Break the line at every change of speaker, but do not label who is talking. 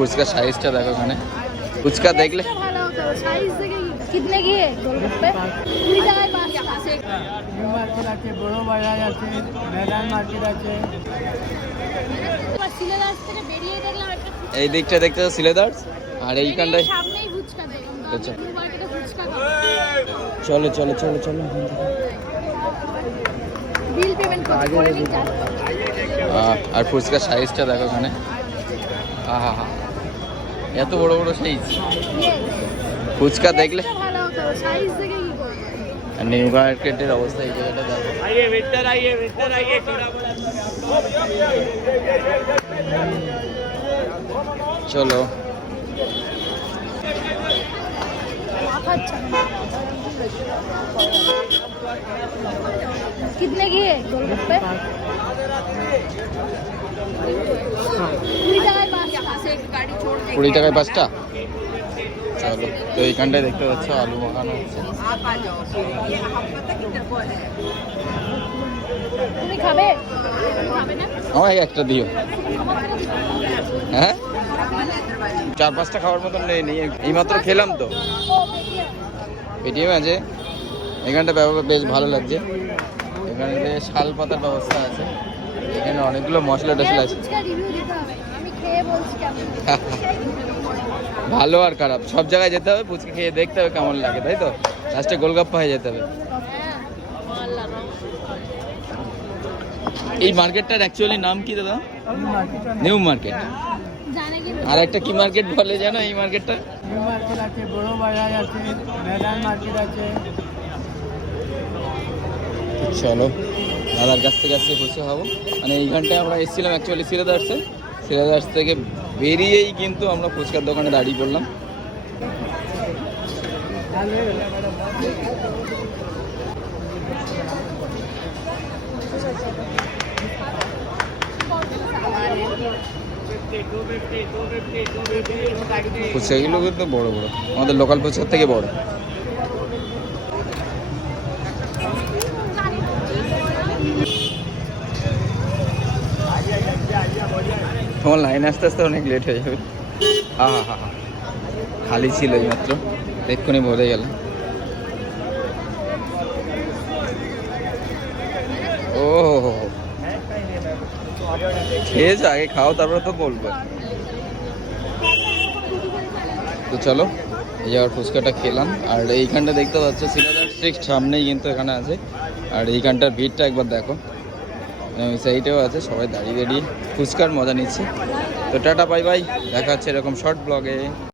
ফুচকা সাইজটা দেখো ওখানে ফুচকা দেখলে এই দিকটা দেখতে সিলেদার্স আর এইখানটায় আচ্ছা। চলো চলো চলো চলো আর ফুচকা সাইজটা দেখো ওখানে হা হা হা এত বড় বড় সাইজ ফুচকা দেখলে
ভালো হতো সাইজ দেখে কি করবো
আর নিউ মার্কেটের অবস্থা এই জায়গাটা দেখো
आइए वेटर आइए वेटर आइए थोड़ा बड़ा
চলো
अच्छा कितने की है गोलगप्पे কুড়ি টাকায় পাঁচটা
কুড়ি টাকায় পাঁচটা? চলো তো এইখানটায় দেখতে পাচ্ছ আলু মাখানো হচ্ছে। আমাকে একটা দিও। হ্যাঁ? চার পাঁচটা খাওয়ার মতন নেই নি এইমাত্র খেলাম তো।
পেটিএম
আছে। এখানটা বেশ ভালো লাগছে। এখানে যে শাল পাতার ব্যবস্থা আছে। এখানে অনেকগুলো মশলা টসলা আছে।
ফুচকা রিভিউ দিতে হবে। আমি খেয়ে বলছি কেমন
ভালো আর খারাপ। সব জায়গায় যেতে হবে ফুচকা খেয়ে দেখতে হবে কেমন লাগে তাই তো? লাস্টে গোলগাপ্পা হয়ে যেতে হবে। এই মার্কেটটার অ্যাকচুয়ালি নাম কি দাদা?
নিউ মার্কেট
আর একটা কি মার্কেট বলে জানো এই মার্কেটটা
নিউ মার্কেট আছে বড় বাজার আছে মেদান মার্কেট আছে।
চলো, দাদার কাছ থেকে আজকে খুশি হব। মানে এইখানটায় আমরা এসেছিলাম অ্যাকচুয়ালি সিলেদার্সে সিলেদার্স থেকে বেরিয়েই কিন্তু আমরা ফুচকার দোকানে দাঁড়িয়ে পড়লাম। ফুচকাগুলো কিন্তু বড় বড়। আমাদের লোকাল ফুচকার থেকে বড়। তোমার লাইন আসতে আসতে অনেক লেট হয়ে যাবে। হা হা হা হা। খালি ছিল এই মাত্র। এক্ষুনি ভরে গেল ও। খেয়েছো আগে খাও, তারপরে তো বলব। তো চলো, এই যাওয়ার ফুচকাটা খেলাম। আর এইখানটা দেখতে পাচ্ছ, সিলেদার ঠিক সামনেই কিন্তু এখানে আছে। আর এইখানটার ভিড়টা একবার দেখো। ওই সাইডেও আছে, সবাই দাঁড়িয়ে দাঁড়িয়ে ফুচকার মজা নিচ্ছে। তো টাটা বাই বাই দেখা হচ্ছে এরকম শর্ট ব্লগে